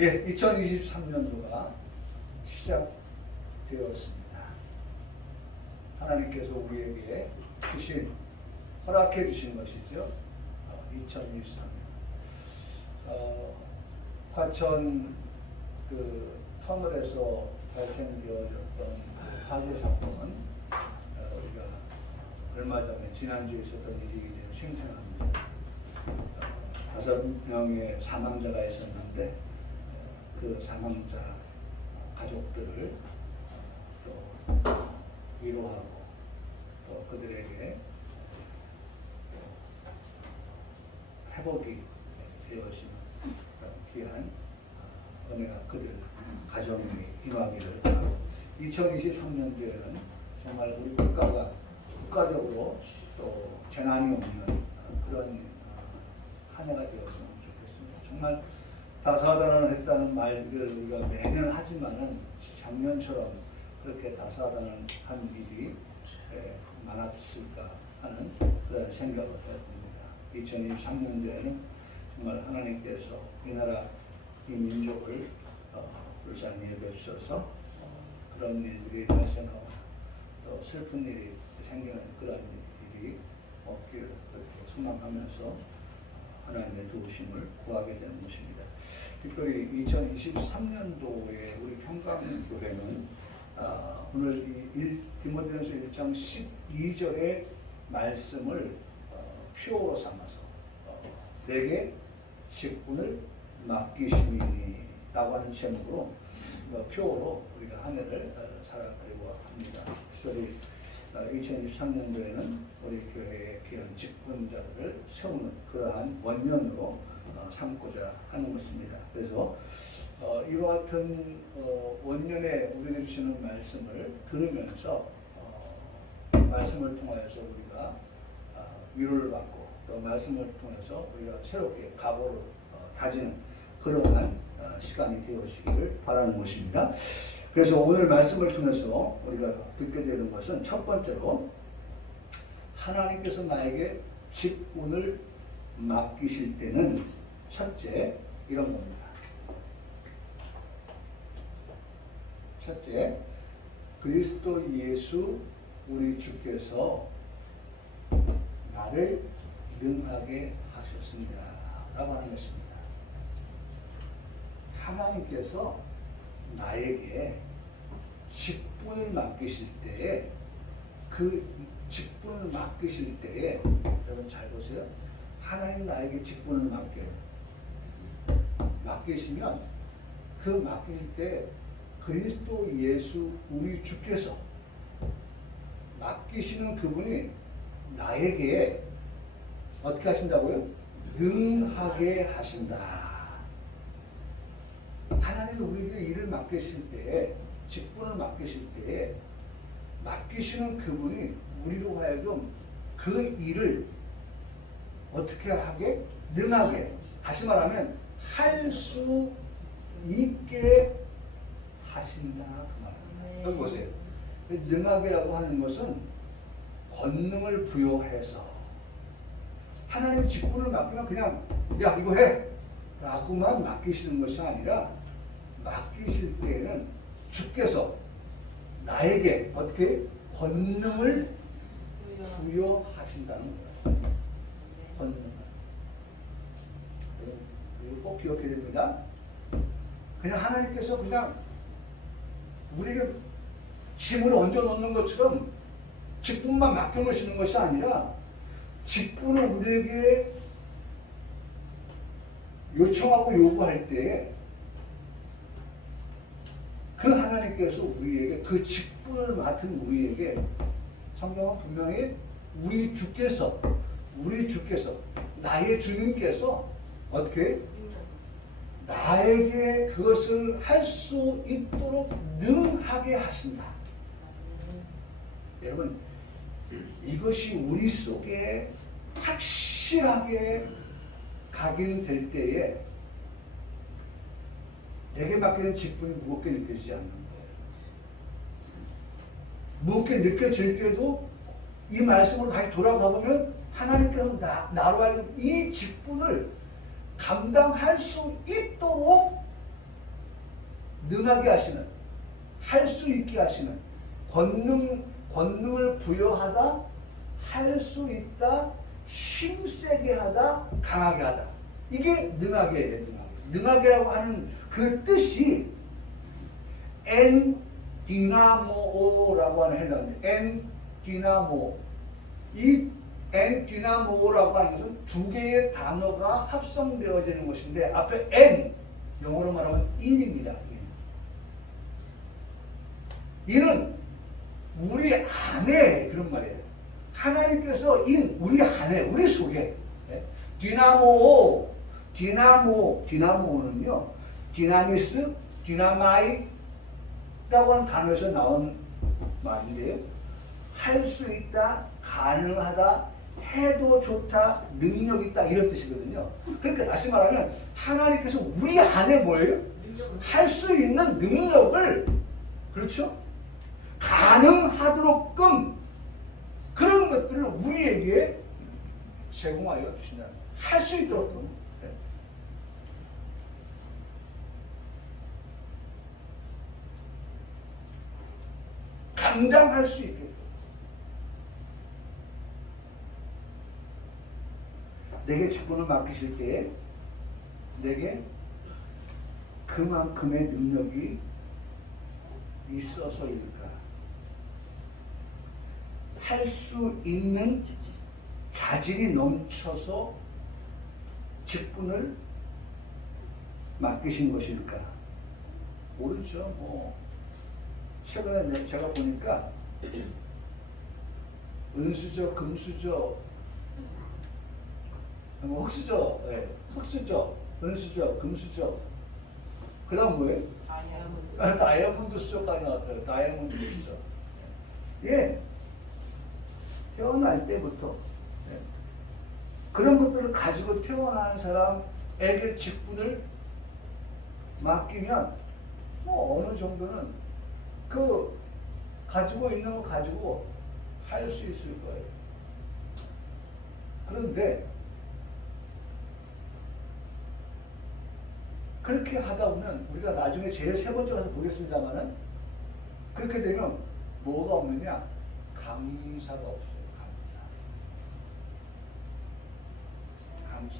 예, 2023년도가 시작되었습니다. 하나님께서 우리에게 주신, 허락해 주신 것이죠. 2023년. 화천 그 터널에서 발생되어졌던 화재 사건은 우리가 얼마 전에 지난주에 있었던 일이기 때문에 생생합니다. 5명의 사망자가 있었는데 그 사망자 가족들을 또 위로하고 또 그들에게 회복이 되어지는 귀한 은혜가 그들 가정에 임하기를 바라고, 2023년도에는 정말 우리 국가적으로 또 재난이 없는 그런 한 해가 되었으면 좋겠습니다. 정말 다사다난했다는 말을 우리가 매년 하지만은 작년처럼 그렇게 다사다난한 일이 많았을까 하는 그런 생각을 해봅니다. 2023년도에는 정말 하나님께서 이 나라, 이 민족을 불쌍히 여겨주셔서 그런 일들이 발생하고 또 슬픈 일이 생기는 그런 일이 없기를 그렇게 소망하면서 하나님의 도우심을 구하게 되는 것입니다. 특별히 2023년도에 우리 평강교회는 오늘 이 디모데전서 1장 12절의 말씀을 표어로 삼아서 내게 직분을 맡기시니 라고 하는 제목으로 표어로 우리가 한 해를 살아가려고 합니다. 특별히 2023년도에는 우리 교회의 귀한 직분자들을 세우는 그러한 원년으로 삼고자 하는 것입니다. 그래서 이와 같은 원년에 우리에게 주시는 말씀을 들으면서 말씀을 통하여서 우리가 위로를 받고 또 말씀을 통해서 우리가 새롭게 각오를 다지는 그러한 시간이 되어지기를 바라는 것입니다. 그래서 오늘 말씀을 통해서 우리가 듣게 되는 것은 첫 번째로 하나님께서 나에게 직분을 맡기실 때는 첫째 이런 겁니다. 첫째, 그리스도 예수 우리 주께서 나를 능하게 하셨습니다 라고 하는 것입니다. 하나님께서 나에게 직분을 맡기실 때에 그 직분을 맡기실 때에 여러분 잘 보세요. 하나님 나에게 직분을 맡기시면 그 맡기실 때 그리스도 예수 우리 주께서 맡기시는 그분이 나에게 어떻게 하신다고요? 능하게 하신다. 하나님이 우리에게 일을 맡기실 때, 직분을 맡기실 때 맡기시는 그분이 우리로 하여금 그 일을 어떻게 하게? 능하게. 다시 말하면 할 수 있게 하신다 그 말입니다. 여기 보세요. 능하게라고 하는 것은 권능을 부여해서 하나님 직분을 맡기면 그냥 야 이거 해 라고만 맡기시는 것이 아니라 맡기실 때에는 주께서 나에게 어떻게 권능을 부여하신다는 거예요. 권능을. 이거 꼭 기억해야 됩니다. 그냥 하나님께서 그냥 우리에게 짐을 얹어 놓는 것처럼 직분만 맡겨 놓으시는 것이 아니라 직분을 우리에게 요청하고 요구할 때에 그 하나님께서 우리에게 그 직분을 맡은 우리에게 성경은 분명히 우리 주께서 나의 주님께서 어떻게 나에게 그것을 할 수 있도록 능하게 하신다. 여러분 이것이 우리 속에 확실하게 각인될 때에 내게 맡기는 직분이 무겁게 느껴지지 않는 거예요. 무겁게 느껴질 때도 이 말씀으로 다시 돌아가 보면 하나님께서 나로 하여금 이 직분을 감당할 수 있도록 능하게 하시는, 할 수 있게 하시는, 권능을 부여하다, 할 수 있다, 힘세게 하다, 강하게 하다. 이게 능하게예요. 능하게라고 하는 그 뜻이 엔 디나모라고 하는 헬라어입니다. 엔 디나모. 이 엔 디나모라고 하는 것은 두 개의 단어가 합성되어지는 것인데 앞에 엔, 영어로 말하면 in입니다. in은 우리 안에 그런 말이에요. 하나님께서 우리 안에, 우리 속에 디나모는요, 디나미스, 디나마이라고 하는 단어에서 나온 말인데요. 할 수 있다, 가능하다, 해도 좋다, 능력 있다 이런 뜻이거든요. 그러니까 다시 말하면 하나님께서 우리 안에 뭐예요? 할 수 있는 능력을, 그렇죠? 가능하도록끔 그런 것들을 우리에게 제공하여 주신다. 할 수 있도록끔. 감당할 수 있게. 내게 직분을 맡기실 때에 내게 그만큼의 능력이 있어서일까? 할 수 있는 자질이 넘쳐서 직분을 맡기신 것일까? 모르죠. 최근에 제가 보니까 은수저, 금수저, 흑수저, 흑수저, 은수저, 금수저, 그 다음 뭐예요? 다이아몬드 수저까지 나왔어요. 다이아몬드 수저. 예. 태어날 때부터 그런 것들을 가지고 태어난 사람에게 직분을 맡기면 어느 정도는 그 가지고 있는 거 가지고 할 수 있을 거예요. 그런데 그렇게 하다 보면 우리가 나중에 제일 세 번째 가서 보겠습니다만은 그렇게 되면 뭐가 없느냐? 감사가 없어요. 감사.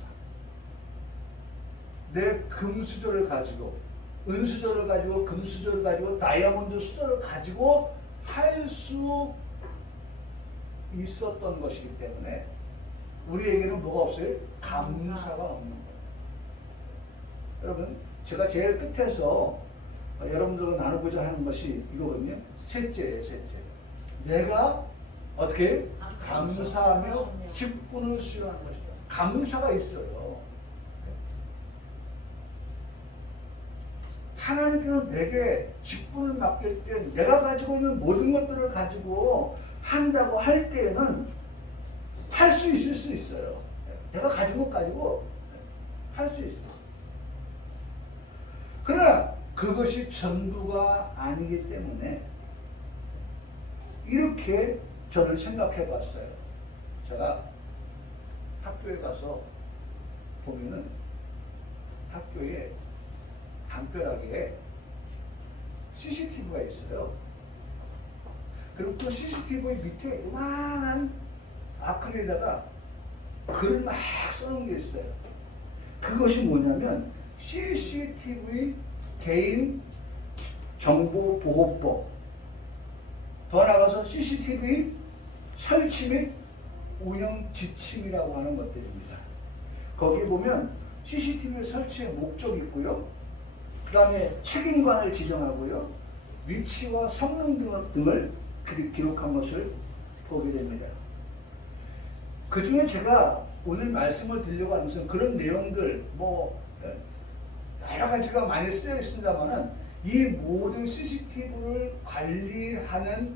내 금수저를 가지고, 은수저를 가지고, 금수저를 가지고, 다이아몬드 수저를 가지고 할 수 있었던 것이기 때문에 우리에게는 뭐가 없어요? 감사가 없는 거예요. 여러분, 제가 제일 끝에서 여러분들과 나누고자 하는 것이 이거거든요. 셋째예요, 셋째. 내가 어떻게 감사하며 직분을 수여하는 것이다. 감사가 있어요. 하나님께서 내게 직분을 맡길 때 내가 가지고 있는 모든 것들을 가지고 한다고 할 때에는 할 수 있을 수 있어요. 내가 가진 것 가지고 할 수 있어요. 그러나 그것이 전부가 아니기 때문에 이렇게 저는 생각해 봤어요. 제가 학교에 가서 보면은 학교에 담벼락에 CCTV가 있어요. 그리고 그 CCTV 밑에 요만한 아크릴에다가 글을 막 써놓은 게 있어요. 그것이 뭐냐면 CCTV 개인 정보보호법, 더 나아가서 CCTV 설치 및 운영 지침이라고 하는 것들입니다. 거기 보면 CCTV 설치의 목적이 있고요. 그 다음에 책임관을 지정하고요. 위치와 성능 등을 기록한 것을 보게 됩니다. 그 중에 제가 오늘 말씀을 드리려고 하는 것은 그런 내용들, 여러 가지가 많이 쓰여 있습니다만은 이 모든 CCTV를 관리하는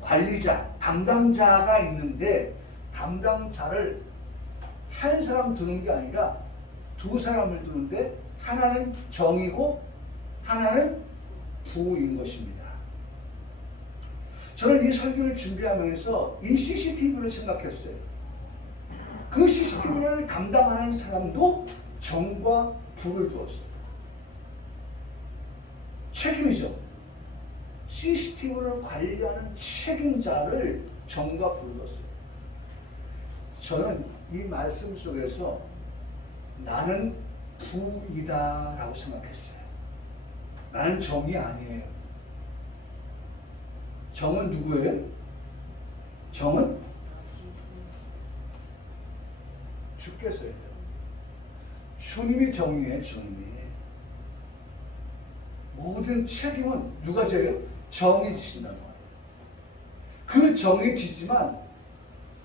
관리자, 담당자가 있는데 담당자를 한 사람 두는 게 아니라 두 사람을 두는데 하나는 정이고 하나는 부인 것입니다. 저는 이 설교를 준비하면서 이 CCTV를 생각했어요. 그 CCTV를 담당하는 사람도 정과 부를 두었어요. 책임이죠. CCTV를 관리하는 책임자를 정과 불렀어요. 저는 이 말씀 속에서 나는 부이다라고 생각했어요. 나는 정이 아니에요. 정은 누구예요? 정은 주께서요. 주님이 정이에요. 주님이. 모든 책임은 누가 져요? 정이 지신다는 거예요. 그 정이 지지만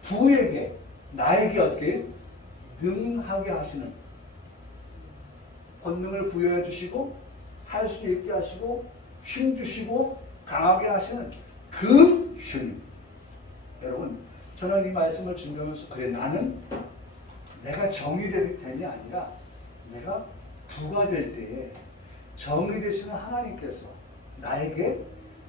부에게 나에게 어떻게 능하게 하시는 권능을 부여해 주시고 할 수 있게 하시고 힘 주시고 강하게 하시는 그 주님. 여러분, 저는 이 말씀을 증거하면서 그래, 나는 내가 정이 되기 때문이 아니라 내가 부가 될 때에 정이 되시는 하나님께서 나에게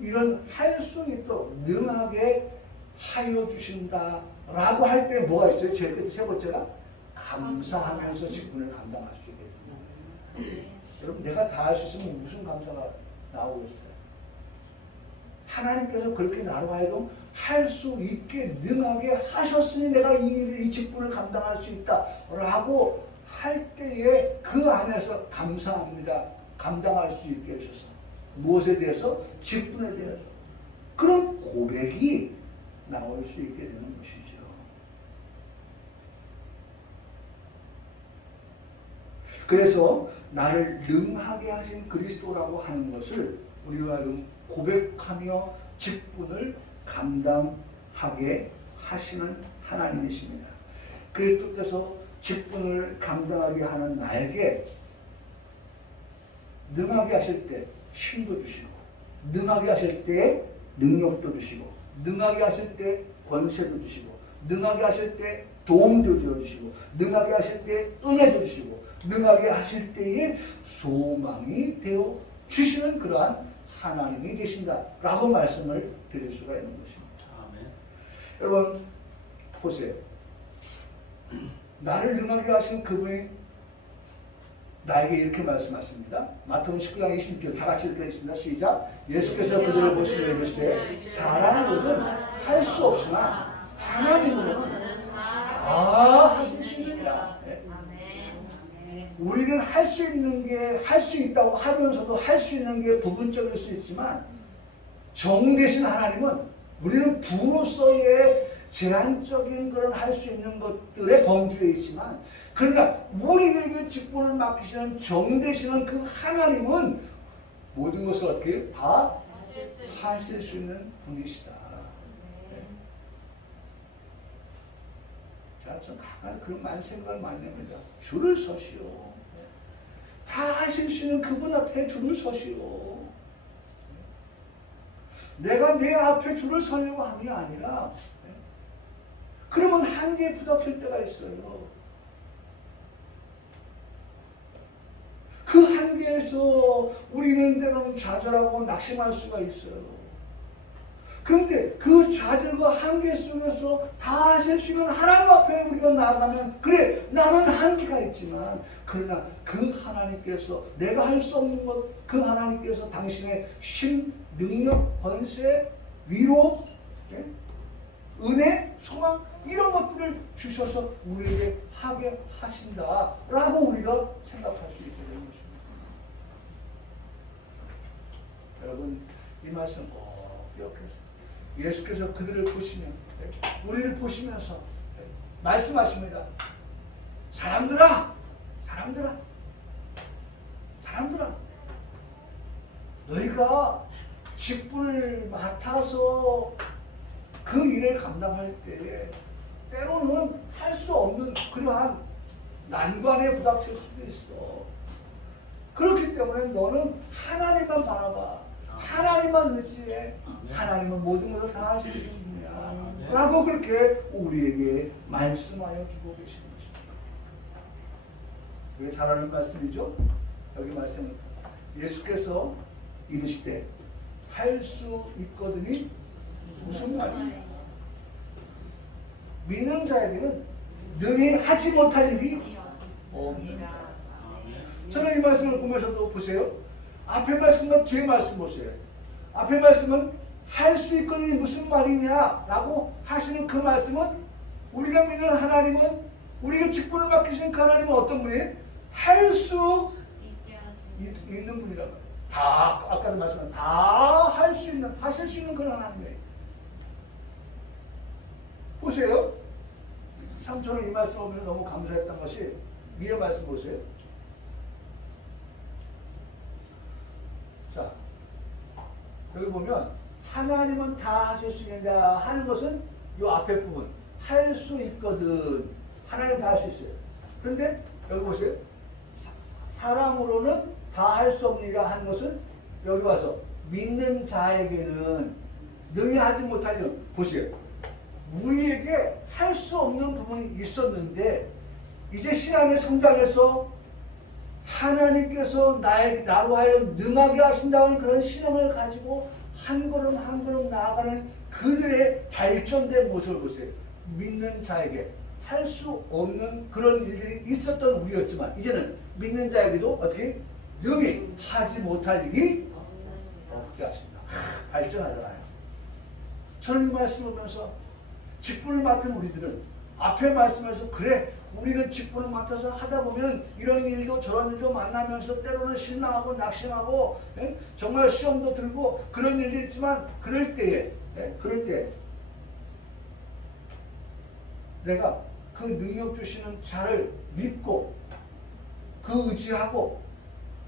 이런 할 수 있도록 능하게 하여 주신다라고 할 때 뭐가 있어요? 제일 끝 세 번째가 감사하면서 직분을 감당할 수 있게 됩니다. 여러분, 내가 다 할 수 있으면 무슨 감사가 나오겠어요? 하나님께서 그렇게 나로 하여금 할 수 있게 능하게 하셨으니 내가 이 직분을 감당할 수 있다라고 할 때에 그 안에서 감사합니다. 감당할 수 있게 해주셔서 무엇에 대해서? 직분에 대해서. 그런 고백이 나올 수 있게 되는 것이죠. 그래서 나를 능하게 하신 그리스도라고 하는 것을 우리가 고백하며 직분을 감당하게 하시는 하나님이십니다. 그리스도께서 직분을 감당하게 하는 나에게 능하게 하실 때 힘도 주시고, 능하게 하실 때 능력도 주시고, 능하게 하실 때 권세도 주시고, 능하게 하실 때 도움도 되어주시고, 능하게 하실 때 은혜도 주시고, 능하게 하실 때에 소망이 되어 주시는 그러한 하나님이 되신다라고 말씀을 드릴 수가 있는 것입니다. 아멘. 여러분 보세요. 나를 능하게 하신 그분이 나에게 이렇게 말씀하십니다. 마태복음 19장 26절 다 같이 읽겠습니다. 시작. 예수께서 그들을 보시며 이르시되 사람으로는 할 수 없으나 하나님으로는 다 하실 수 있느니라. 우리는 할 수 있는 게 할 수 있다고 하면서도 할 수 있는 게 부분적일 수 있지만 정 되신 하나님은 우리는 부로서의 제한적인 그런 할 수 있는 것들에 범주에 있지만 그러나 우리에게 직분을 맡기시는 정 되시는 그 하나님은 모든 것을 어떻게 다 하실 수 있는 분이시다. 네. 자, 전 가끔 그런 많은 생각을 많이 합니다. 줄을 서시오. 다 하실 수 있는 그분 앞에 줄을 서시오. 내가 내 앞에 줄을 서려고 하는 게 아니라 그러면 한계에 부닥칠 때가 있어요. 그 한계에서 우리는 때로는 좌절하고 낙심할 수가 있어요. 그런데 그 좌절과 한계 속에서 다 하실 수 있는 하나님 앞에 우리가 나아가면 그래 나는 한계가 있지만 그러나 그 하나님께서 내가 할 수 없는 것 그 하나님께서 당신의 힘, 능력, 권세, 위로, 은혜, 소망 이런 것들을 주셔서 우리에게 하게 하신다라고 우리가 생각할 수 있게 되는 것입니다. 여러분 이 말씀 꼭 기억해주세요. 예수께서 그들을 보시면 우리를 보시면서 말씀하십니다. 사람들아 너희가 직분을 맡아서 그 일을 감당할 때 때로는 할 수 없는 그러한 난관에 부닥칠 수도 있어. 그렇기 때문에 너는 하나님만 바라봐. 하나님만 의지해. 하나님은 모든 것을 다 하시는 분이야. 라고 그렇게 우리에게 말씀하여 주고 계시는 것입니다. 왜 잘하는 말씀이죠? 여기 말씀은 예수께서 이르실 때 할 수 있거든이 무슨 말이에요? 믿는 자에게는 능히 하지 못할 일이 없습니다. 저는 이 말씀을 보면서도 보세요. 앞에 말씀과 뒤에 말씀 보세요. 앞에 말씀은 할 수 있거든요. 무슨 말이냐라고 하시는 그 말씀은 우리가 믿는 하나님은 우리가 직분을 맡기신 그 하나님은 어떤 분이에요? 할 수 있는 분이라고. 다 아까도 말씀한 다 할 수 있는 하실 수 있는 그런 하나님이에요. 보세요. 삼촌은 이 말씀 보면서 너무 감사했던 것이 위에 말씀 보세요. 자, 여기 보면 하나님은 다 하실 수 있느냐 하는 것은 이 앞에 부분 할 수 있거든. 하나님 다 할 수 있어요. 그런데 여기 보세요. 사람으로는 다 할 수 없느니라 하는 것은 여기 와서 믿는 자에게는 능히 하지 못하려. 보세요. 우리에게 할 수 없는 부분이 있었는데 이제 신앙의 성장에서 하나님께서 나로 하여금 능하게 하신다는 그런 신앙을 가지고 한 걸음 한 걸음 나아가는 그들의 발전된 모습을 보세요. 믿는 자에게 할 수 없는 그런 일들이 있었던 우리였지만 이제는 믿는 자에게도 어떻게 능히 하지 못할 일이 없게 하신다. 발전하잖아요. 저는 이 말씀을 보면서 직분을 맡은 우리들은 앞에 말씀에서 그래 우리는 직분을 맡아서 하다 보면 이런 일도 저런 일도 만나면서 때로는 실망하고 낙심하고 정말 시험도 들고 그런 일이 있지만 그럴 때에 내가 그 능력 주시는 자를 믿고 그 의지하고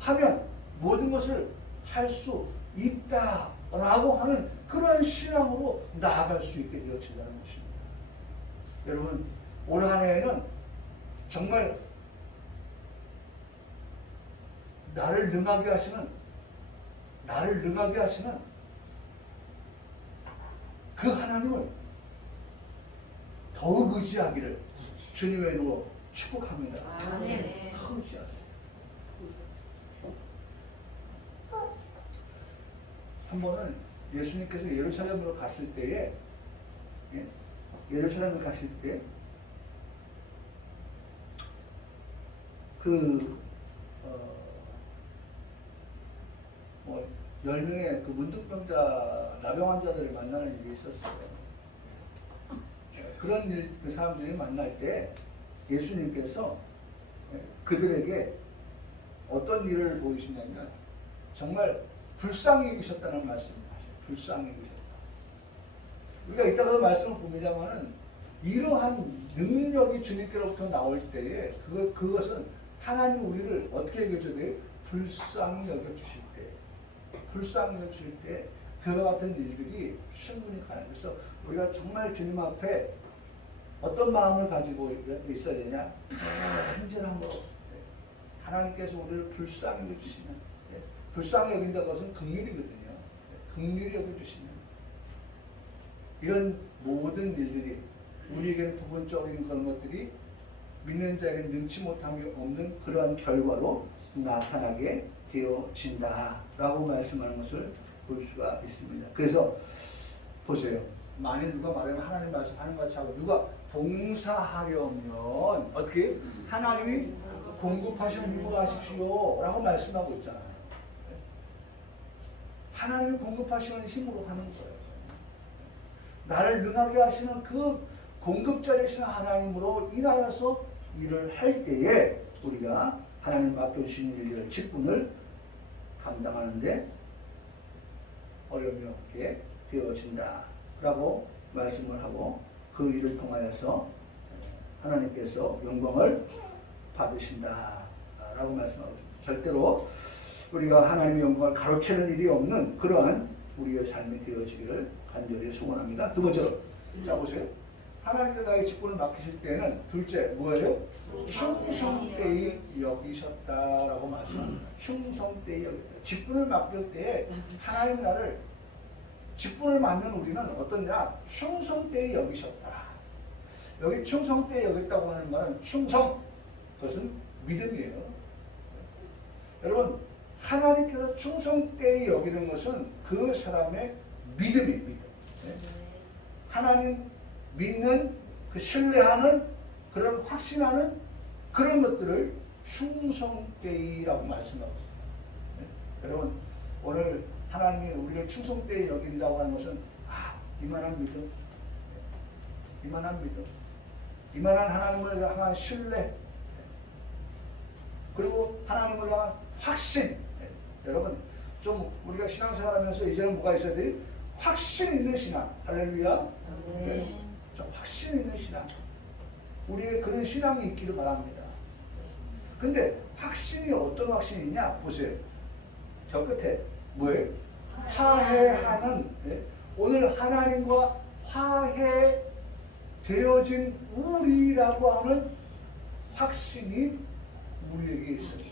하면 모든 것을 할 수 있다라고 하는 그런 신앙으로 나아갈 수 있게 되어진다는 것입니다. 여러분 올 한 해에는 정말 나를 능하게 하시는 그 하나님을 더욱 의지하기를 주님의 이름으로 축복합니다. 더 의지하세요. 한 번은 예수님께서 예루살렘으로 가실 때에 예루살렘을 가실 때 그 10명의 그 문둥병자 나병 환자들을 만나는 일이 있었어요. 그런 그 사람들이 만날 때 예수님께서 그들에게 어떤 일을 보이시냐면 정말 불쌍히 여기셨다는 말씀을 하셔요. 불쌍히 여기셨다. 우리가 이따가도 말씀을 봅니다만은 이러한 능력이 주님께로부터 나올 때에 그것은 하나님 우리를 어떻게 여겨줘야 돼요? 불쌍히 여겨주실 때. 불쌍히 여겨주실 때 그와 같은 일들이 충분히 가능해요. 그래서 우리가 정말 주님 앞에 어떤 마음을 가지고 있어야 되냐? 간절함으로 하나님께서 우리를 불쌍히 여기시는 불쌍히 여긴다는 것은 긍휼이거든요. 긍휼히 여겨주시는 이런 모든 일들이 우리에게는 부분적인 그런 것들이 믿는 자에게 능치 못함이 없는 그러한 결과로 나타나게 되어진다라고 말씀하는 것을 볼 수가 있습니다. 그래서 보세요. 만일 누가 말하면 하나님 말씀하는 것 같이 하고 누가 봉사하려면 어떻게 하나님이 공급하시는 힘으로 하십시오 라고 말씀하고 있잖아요. 하나님이 공급하시는 힘으로 하는 거예요. 나를 능하게 하시는 그 공급자이신 하나님으로 인하여서 일을 할 때에 우리가 하나님 맡겨주신 일을 직분을 감당하는데 어려움이 없게 되어진다 라고 말씀을 하고 그 일을 통하여서 하나님께서 영광을 받으신다 라고 말씀하고 있습니다. 절대로 우리가 하나님의 영광을 가로채는 일이 없는 그러한 우리의 삶이 되어지기를 간절히 소원합니다. 두 번째로 자 보세요. 하나님께서 나의 직분을 맡기실 때는 둘째 뭐예요? 충성되이 여기셨다라고 말씀합니다. 충성되이 여기셨다. 직분을 맡길 때에 하나님 나를 직분을 맡는 우리는 어떠냐? 충성되이 여기셨다. 여기 충성되이 여겼다고 하는 말은 충성, 그것은 믿음이에요. 여러분 하나님께서 충성되이 여기는 것은 그 사람의 믿음입니다. 하나님 믿는 그 신뢰하는 그런 확신하는 그런 것들을 충성되이라고 말씀하고 있습니다. 여러분 오늘 하나님이 우리를 충성되이 여긴다고 하는 것은 이만한 믿음, 이만한 믿음, 이만한 하나님을 향한 신뢰, 그리고 하나님을 향한 확신. 여러분 좀 우리가 신앙생활하면서 이제는 뭐가 있어야 돼? 확신 있는 신앙. 할렐루야. 네. 좀 확신 있는 신앙. 우리의 그런 신앙이 있기를 바랍니다. 근데 확신이 어떤 확신이냐? 보세요. 저 끝에 뭐예요? 화해하는. 오늘 하나님과 화해되어진 우리라고 하는 확신이 우리에게 있어요.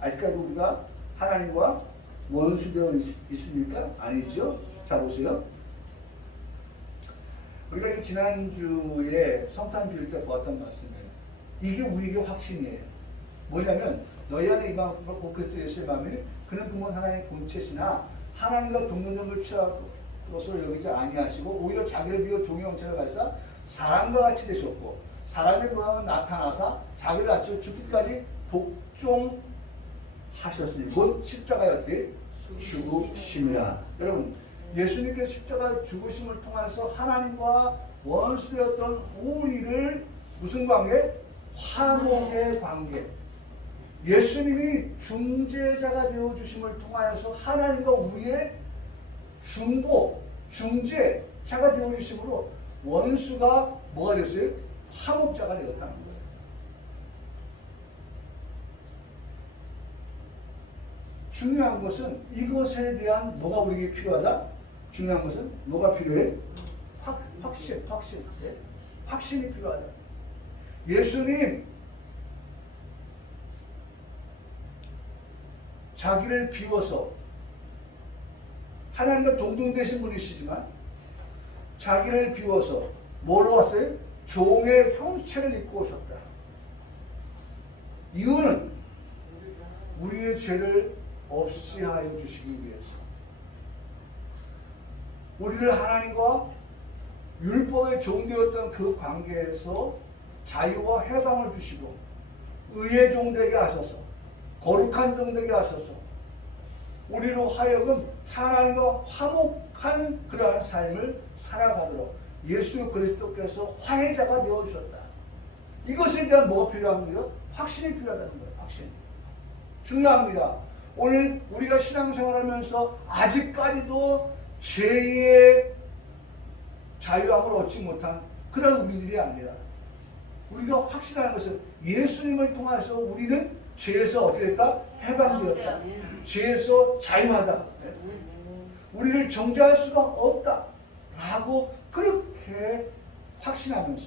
아직까지 우리가 하나님과 원수되어 있습니까? 아니죠? 자 보세요. 우리가 지난주에 성탄주일 때 보았던 말씀이에요. 이게 우리에게 확신이에요. 뭐냐면 너희 안에 임한 그리스도 예수의 마음이 그는 부모 하나님의 본체시나 하나님과 동등됨을 취할 것으로 여기지 아니하시고 오히려 자기를 비워 종의 형체를 가지사 사람과 같이 되셨고 사람의 모양은 나타나사 자기를 낮추어 죽기까지 복종하셨으니 곧 십자가였대 죽으심이라. 여러분 예수님께서 십자가 죽으심을 통해서 하나님과 원수되었던 우리를 무슨 관계? 화목의 관계. 예수님이 중재자가 되어주심을 통하여서 하나님과 우리의 중재자가 되어주심으로 원수가 뭐가 됐어요? 화목자가 되었다는 거예요. 중요한 것은 이것에 대한 뭐가 우리에게 필요하다? 중요한 것은 뭐가 필요해? 확신. 확신이 필요하다. 예수님 자기를 비워서 하나님과 동등되신 분이시지만 자기를 비워서 뭐로 왔어요? 종의 형체를 입고 오셨다. 이유는 우리의 죄를 없이 하여 주시기 위해서, 우리를 하나님과 율법에 종되었던 그 관계에서 자유와 해방을 주시고 의의 종되게 하셔서 거룩한 종되게 하셔서 우리로 하여금 하나님과 화목한 그러한 삶을 살아가도록 예수 그리스도께서 화해자가 되어주셨다. 이것에 대한 뭐가 필요합니까? 확신이 필요하다는 거예요. 확신. 중요합니다. 오늘 우리가 신앙생활하면서 아직까지도 죄의 자유함을 얻지 못한 그런 우리들이 아니라 우리가 확신하는 것은 예수님을 통해서 우리는 죄에서 어떻게 됐다? 해방되었다. 죄에서 자유하다. 우리를 정죄할 수가 없다. 라고 그렇게 확신하면서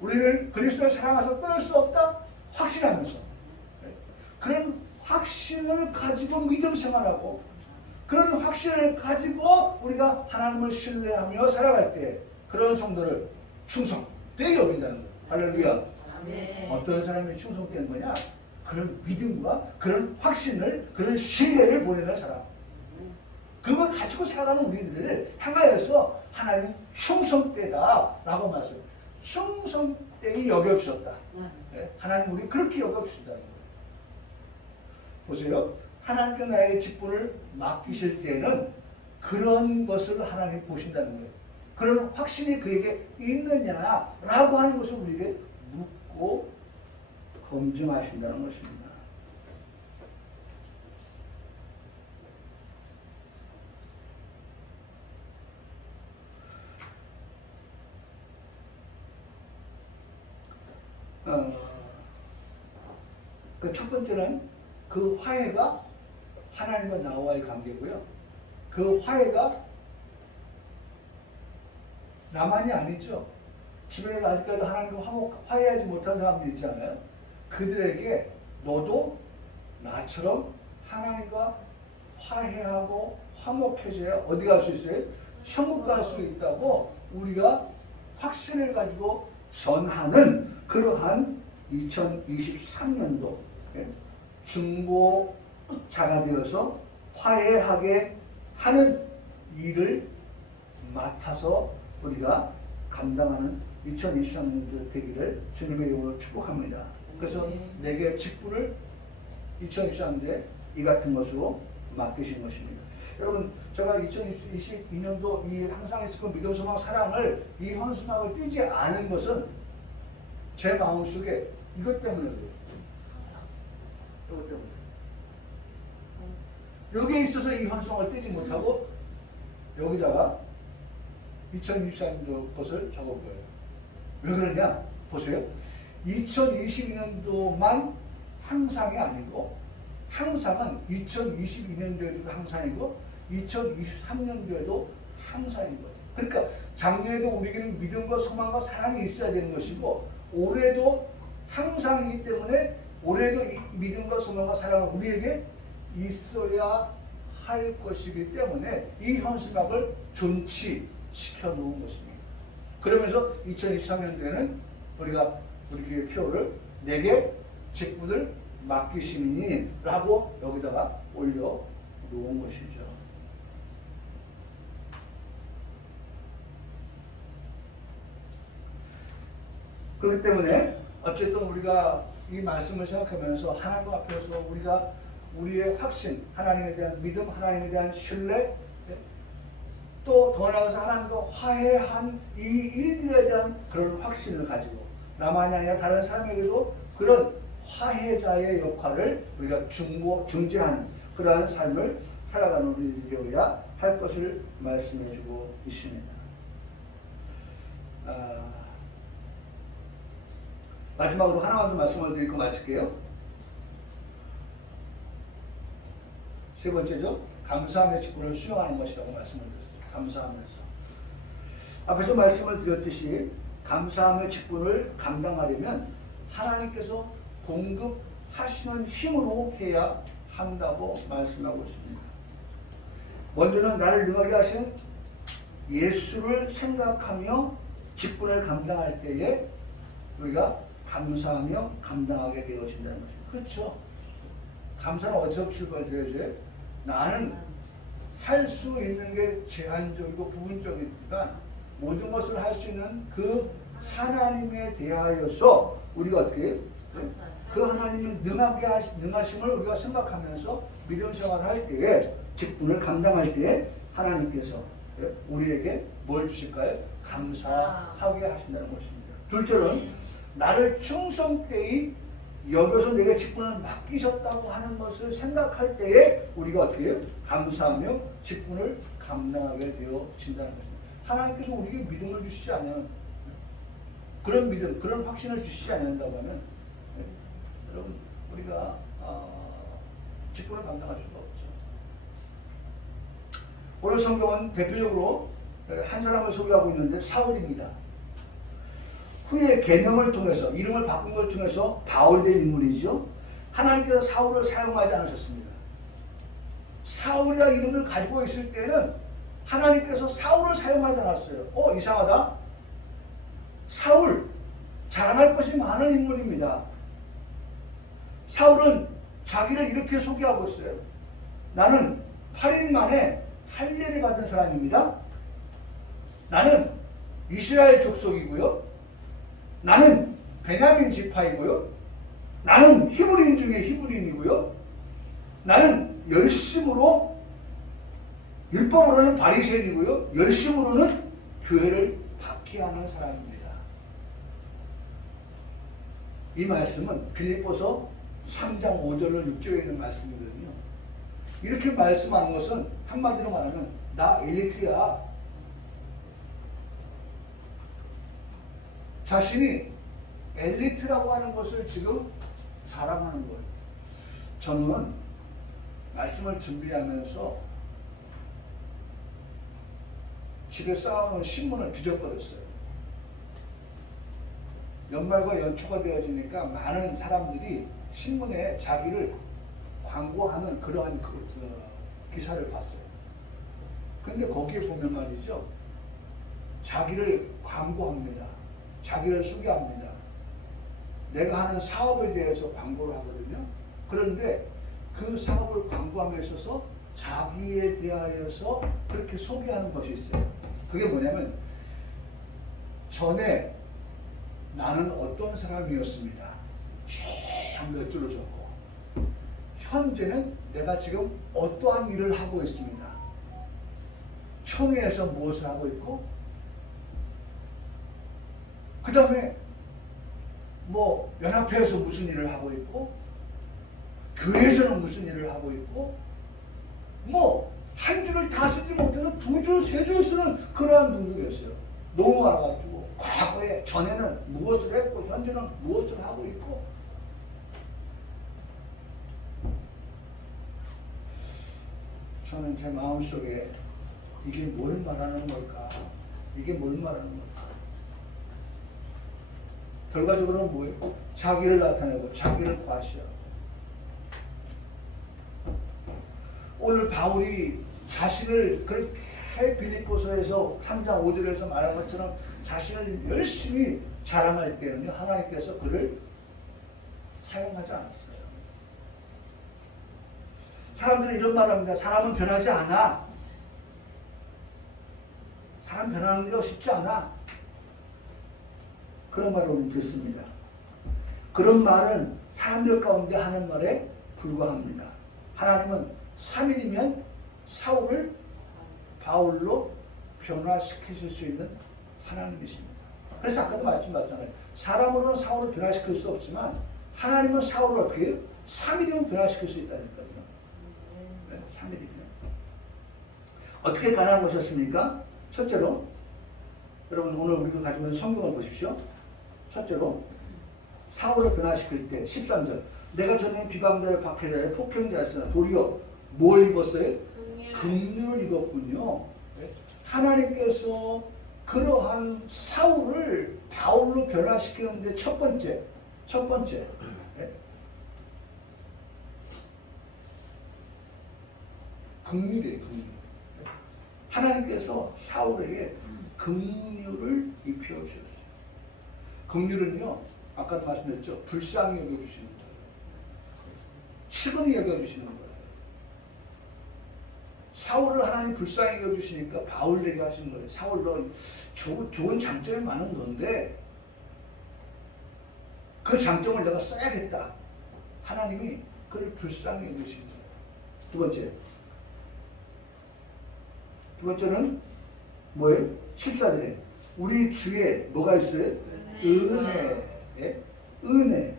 우리를 그리스도를 사랑해서 끊을 수 없다. 확신하면서 그런 확신을 가지고 믿음 생활하고 그런 확신을 가지고 우리가 하나님을 신뢰하며 살아갈 때 그런 성도를 충성되게 여긴다는 거예요. 할렐루야. 아멘. 어떤 사람이 충성된 거냐? 그런 믿음과 그런 확신을, 그런 신뢰를 보내는 사람. 그걸 가지고 살아가는 우리들을 향하여서 하나님 충성되다라고 말씀해요. 충성되게 여겨주셨다. 하나님 우리 그렇게 여겨주신다는 거예요. 보세요. 하나님께 나의 직분을 맡기실 때는 그런 것을 하나님 보신다는 거예요. 그런 확신이 그에게 있느냐라고 하는 것을 우리에게 묻고 검증하신다는 것입니다. 그 첫 번째는 그 화해가 하나님과 나와의 관계고요. 그 화해가 나만이 아니죠. 주변에 아직까지 하나님과 화해하지 못한 사람들이 있잖아요. 그들에게 너도 나처럼 하나님과 화해하고 화목해져야 어디 갈 수 있어요? 천국 갈 수 있다고 우리가 확신을 가지고 전하는 그러한 2023년도 중보자가 되어서 화해하게 하는 일을 맡아서 우리가 감당하는 2023년도 되기를 주님의 이름으로 축복합니다. 그래서 내게 직분을 2023년도에 이 같은 것으로 맡기신 것입니다. 여러분, 제가 2022년도 이 항상 있을 믿음, 소망, 사랑을 이 현수막을 띄지 않은 것은 제 마음속에 이것 때문에 그래요. 이것 때문에. 여기에 있어서 이 현수막을 띄지 못하고 여기다가 2023년도 것을 적은 거예요. 왜 그러냐? 보세요. 2022년도만 항상이 아니고 항상은 2022년도에도 항상이고 2023년도에도 항상인 거예요. 그러니까 작년에도 우리에게는 믿음과 소망과 사랑이 있어야 되는 것이고 올해도 항상이기 때문에 올해도 이 믿음과 소망과 사랑은 우리에게 있어야 할 것이기 때문에 이 현수막을 존치시켜 놓은 것입니다. 그러면서 2023년도에는 우리가 우리 교회 표를 내게 직분을 맡기시니 라고 여기다가 올려 놓은 것이죠. 그렇기 때문에 어쨌든 우리가 이 말씀을 생각하면서 하나님 앞에서 우리가 우리의 확신, 하나님에 대한 믿음, 하나님에 대한 신뢰, 또 더 나아가서 하나님과 화해한 이 일들에 대한 그런 확신을 가지고 나만이 아니라 다른 사람에게도 그런 화해자의 역할을 우리가 중재하는 그러한 삶을 살아가는 우리들이 되어야 할 것을 말씀해 주고 있습니다. 마지막으로 하나만 더 말씀을 드리고 마칠게요. 세 번째죠. 감사함의 직분을 수행하는 것이라고 말씀을 드렸습니다. 감사하면서. 앞에서 말씀을 드렸듯이 감사함의 직분을 감당하려면 하나님께서 공급하시는 힘으로 해야 한다고 말씀하고 있습니다. 먼저는 나를 능하게 하신 예수를 생각하며 직분을 감당할 때에 우리가 감사하며 감당하게 되어진다는 것입니다. 그렇죠? 감사는 어디서 출발되어야지? 나는 할 수 있는 게 제한적이고 부분적이지만 모든 것을 할 수 있는 그 하나님에 대하여서 우리가 어떻게 그 하나님의 능하심을 우리가 생각하면서 믿음 생활을 할 때에 직분을 감당할 때에 하나님께서 우리에게 뭘 주실까요? 감사하게 하신다는 것입니다. 둘째는 나를 충성되이 여기서 내게 직분을 맡기셨다고 하는 것을 생각할 때에 우리가 어떻게 해요? 감사하며 직분을 감당하게 되어진다는 것입니다. 하나님께서 우리에게 믿음을 주시지 않으면 그런 믿음, 그런 확신을 주시지 않는다고 하면 여러분 우리가 직분을 감당할 수가 없죠. 오늘 성경은 대표적으로 한 사람을 소개하고 있는데 사울입니다. 후에 계명을 통해서 이름을 바꾼 걸 통해서 바울된 인물이죠. 하나님께서 사울을 사용하지 않으셨습니다. 사울이라는 이름을 가지고 있을 때는 하나님께서 사울을 사용하지 않았어요. 이상하다. 사울, 자랑할 것이 많은 인물입니다. 사울은 자기를 이렇게 소개하고 있어요. 나는 8일 만에 할례를 받은 사람입니다. 나는 이스라엘 족속이고요. 나는 베냐민 지파이고요. 나는 히브리인 중에 히브리인이고요. 나는 열심으로 율법으로는 바리새인이고요. 열심으로는 교회를 박해하는 사람입니다. 이 말씀은 빌립보서 3장 5절을 6절에 있는 말씀이거든요. 이렇게 말씀하는 것은 한마디로 말하면 나 엘리트야. 자신이 엘리트라고 하는 것을 지금 자랑하는 거예요. 저는 말씀을 준비하면서 집에 쌓아놓은 신문을 뒤져버렸어요. 연말과 연초가 되어지니까 많은 사람들이 신문에 자기를 광고하는 그러한 기사를 봤어요. 근데 거기에 보면 말이죠. 자기를 광고합니다. 자기를 소개합니다. 내가 하는 사업에 대해서 광고를 하거든요. 그런데 그 사업을 광고함에 있어서 자기에 대하여서 그렇게 소개하는 것이 있어요. 그게 뭐냐면 전에 나는 어떤 사람이었습니다. 쫙 몇 줄로 적고 현재는 내가 지금 어떠한 일을 하고 있습니다. 총회에서 무엇을 하고 있고, 그 다음에 뭐 연합회에서 무슨 일을 하고 있고, 교회에서는 무슨 일을 하고 있고, 뭐 한 줄을 다 쓰지 못해서 두 줄, 세 줄 쓰는 그러한 분도 계세요. 너무 많아가지고 과거에 전에는 무엇을 했고 현재는 무엇을 하고 있고. 저는 제 마음속에 이게 뭘 말하는 걸까? 이게 뭘 말하는 걸까? 결과적으로는 뭐예요? 자기를 나타내고 자기를 과시하고. 오늘 바울이 자신을 그렇게 빌립보서에서 3장 5절에서 말한 것처럼 자신을 열심히 자랑할 때는요, 하나님께서 그를 사용하지 않았어요. 사람들은 이런 말을 합니다. 사람은 변하지 않아. 사람 변하는 게 쉽지 않아. 그런 말을 오늘 듣습니다. 그런 말은 사람들 가운데 하는 말에 불과합니다. 하나님은 3일이면 사울을 바울로 변화시키실 수 있는 하나님이십니다. 그래서 아까도 말씀드렸잖아요. 사람으로는 사울을 변화시킬 수 없지만 하나님은 사울을 어떻게 해요? 3일이면 변화시킬 수 있다니까요. 네, 3일이면. 어떻게 가능한 것이었습니까? 첫째로, 여러분 오늘 우리가 가지고 있는 성경을 보십시오. 첫째로, 사울을 변화시킬 때 13절, 내가 전에 비방자의 박해자의 폭행자였으나 도리어 뭘 입었어요? 긍휼을 입었군요. 하나님께서 그러한 사울을 바울로 변화시키는데 첫 번째 긍휼이에요. 긍휼. 하나님께서 사울에게 긍휼을 입혀주셨어요. 긍휼은요, 아까도 말씀드렸죠, 불쌍히 여겨주시는 거예요. 치근히 여겨주시는 거예요. 사울을 하나님 불쌍히 여겨주시니까 바울에게 하신 거예요. 사울 너 좋은 장점이 많은 너인데 그 장점을 내가 써야겠다. 하나님이 그를 불쌍히 여겨주신 거예요. 두 번째는 뭐예요? 14절에 우리 주에 뭐가 있어요? 은혜. 예? 은혜.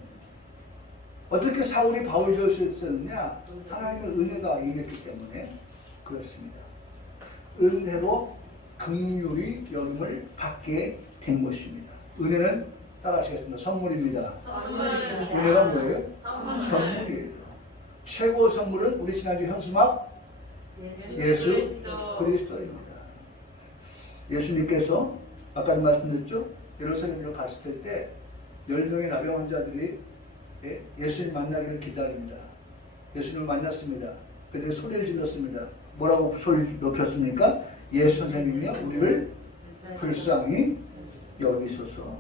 어떻게 사울이 바울 될 수 있었느냐? 하나님의 은혜가 임했기 때문에 그렇습니다. 은혜로 긍휼히 여김을 받게 된 것입니다. 은혜는 따라하시겠습니다. 선물입니다. 은혜가 뭐예요? 선물이에요. 최고 선물은 우리 지난주 현수막 예수 그리스도입니다. 예수님께서 아까 말씀드렸죠? 예루살렘으로 갔을 때 10명의 나병 환자들이 예수님 만나기를 기다립니다. 예수님을 만났습니다. 그들이 소리를 질렀습니다. 뭐라고 소리를 높였습니까? 예수 선생님이여 우리를 불쌍히 여기소서.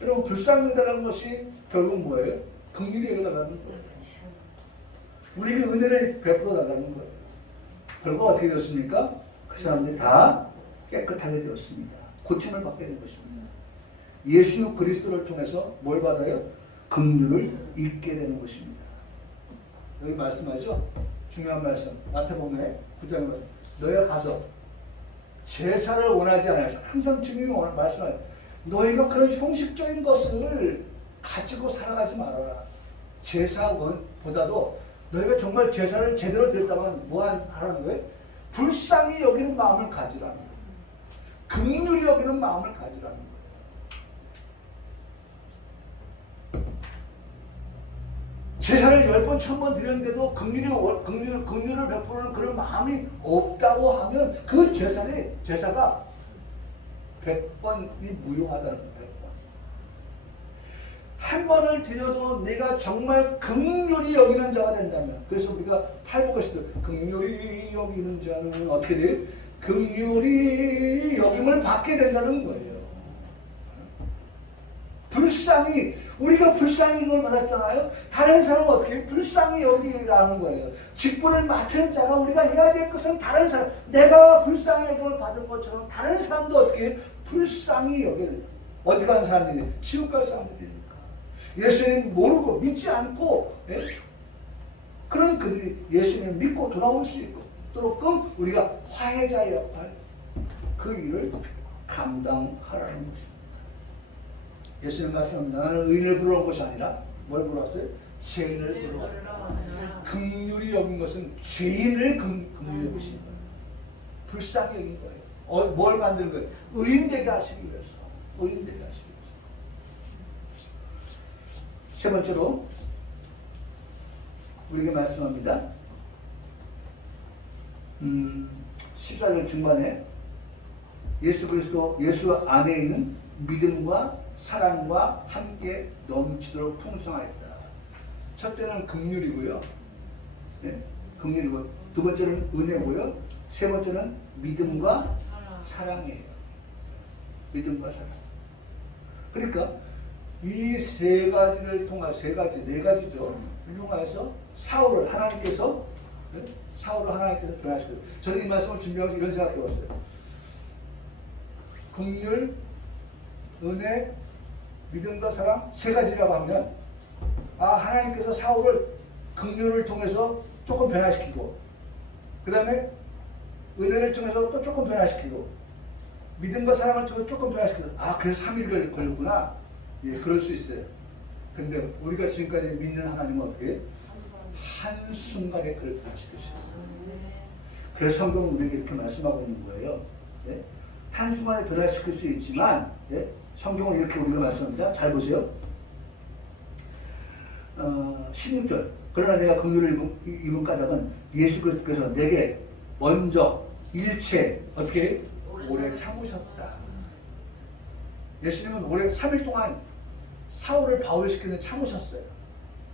여러분 불쌍히 여기라는 것이 결국 뭐예요? 긍휼히 여기라는 거예요. 우리에게 은혜를 베풀어 나가는 거예요. 결국 어떻게 되었습니까? 그 사람들이 다 깨끗하게 되었습니다. 고침을 받게 된 것입니다. 예수 그리스도를 통해서 뭘 받아요? 긍휼을 입게 되는 것입니다. 여기 말씀하죠? 중요한 말씀. 마태복음에 9장에 말씀. 너희가 가서 제사를 원하지 않아서 항상 주님이 오늘 말씀하죠. 너희가 그런 형식적인 것을 가지고 살아가지 말아라. 제사보다도 너희가 정말 제사를 제대로 드렸다면 뭐 하라는 거예요? 불쌍히 여기는 마음을 가지라는 거예요. 긍휼히 여기는 마음을 가지라는 거예요. 제사를 10번, 1000번 드렸는데도 긍휼을 베푸는 그런 마음이 없다고 하면 그 제사가 100번이 무효하다는 거예요. 100번. 한 번을 드려도 내가 정말 긍휼히 여기는 자가 된다면, 그래서 우리가 팔복했을 때 긍휼히 여기는 자는 어떻게 돼요? 긍휼히 여김을 받게 된다는 거예요. 불쌍히, 우리가 불쌍히 이걸 받았잖아요. 다른 사람은 어떻게 불쌍히 여기라는 거예요. 직분을 맡은 자가 우리가 해야 될 것은 다른 사람, 내가 불쌍히 이걸 받은 것처럼 다른 사람도 어떻게 불쌍히 여겨요. 어디 가는 사람들이? 지옥 갈 사람들이니까. 예수님 모르고 믿지 않고 그런 그들이 예수님을 믿고 돌아올 수 있도록 우리가 화해자 역할, 그 일을 감당하라는 것입니다. 예수님 말씀합니다. 나는 의인을 부르러 온 것이 아니라 뭘 부르러 왔어요? 죄인을 부르러 왔다. 긍휼히 여긴 것은 죄인을 긍휼히 여기신 거예요. 불쌍히 여긴 거예요. 뭘 만드는 거예요? 의인 되게 하시기 위해서. 의인 되게 하시기 위해서. 세 번째로 우리에게 말씀합니다. 14절 중반에 예수 그리스도, 예수 안에 있는 믿음과 사랑과 함께 넘치도록 풍성하였다. 첫째는 긍휼이고요. 네? 긍휼이고, 두 번째는 은혜고요. 세 번째는 믿음과 사랑이에요. 믿음과 사랑. 그러니까 이 세 가지를 통해 네 가지죠. 통해서 사울을 하나님께서 변화시켜요. 저는 이 말씀을 준비하면서 이런 생각이 들었어요. 긍휼, 은혜, 믿음과 사랑 세 가지라고 하면 하나님께서 사울을 긍휼을 통해서 조금 변화시키고, 그 다음에 은혜를 통해서 또 조금 변화시키고, 믿음과 사랑을 통해서 조금 변화시키고, 그래서 3일을 걸렸구나. 예, 그럴 수 있어요. 근데 우리가 지금까지 믿는 하나님은 어떻게? 한순간에 그를 변화시키시죠. 그래서 성경은 우리에게 이렇게 말씀하고 있는 거예요. 예? 한순간에 변화시킬 수 있지만, 예? 성경은 이렇게 우리가 말씀합니다. 잘 보세요. 16절. 그러나 내가 긍휼을 입은 까닭은 예수 그리스도께서 내게 먼저 일체 어떻게 오래 참으셨다. 예수님은 오래 3일 동안 사울을 바울시키는 참으셨어요.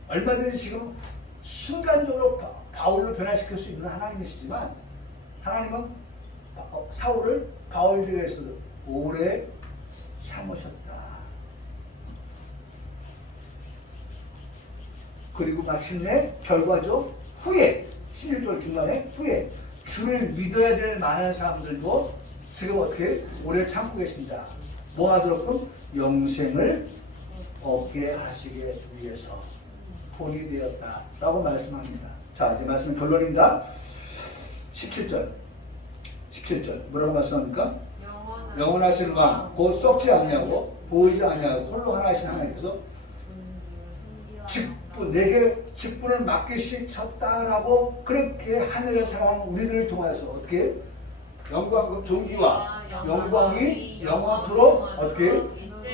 얼마든지 지금 순간적으로 바울로 변화시킬 수 있는 하나님이시지만, 하나님은 사울을 바울에 대해서도 오래 참으셨다. 그리고 마침내 결과적 후에 11절 중간에 후에 주를 믿어야 될 많은 사람들도 지금 어떻게 오래 참고 계십니다. 뭐 하도록? 영생을 얻게 하시기 위해서 본이 되었다라고 말씀합니다. 자, 이제 말씀은 결론입니다. 17절 뭐라고 말씀합니까? 영원하신 왕 곧 썩지 아니하고 보이지 아니하고 홀로 하나이신 하나님께서 내게 직분을 맡기셨다라고 그렇게 하늘의 사랑 우리들을 통해서 어떻게 영광 존귀와 영광이 영원토록 어떻게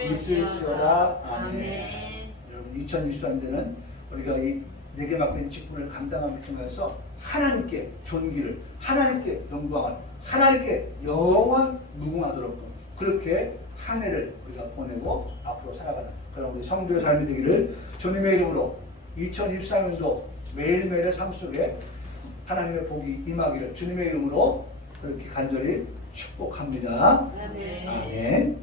있을지어다. 아멘. 여러분 2023년에는 우리가 이 내게 맡긴 직분을 감당함을 통해서 하나님께 존귀를, 하나님께 영광을, 하나님께 영원 무궁하도록 그렇게 한 해를 우리가 보내고 앞으로 살아가는 그런 우리 성도의 삶이 되기를 주님의 이름으로 2023년도 매일매일의 삶 속에 하나님의 복이 임하기를 주님의 이름으로 그렇게 간절히 축복합니다. 아멘.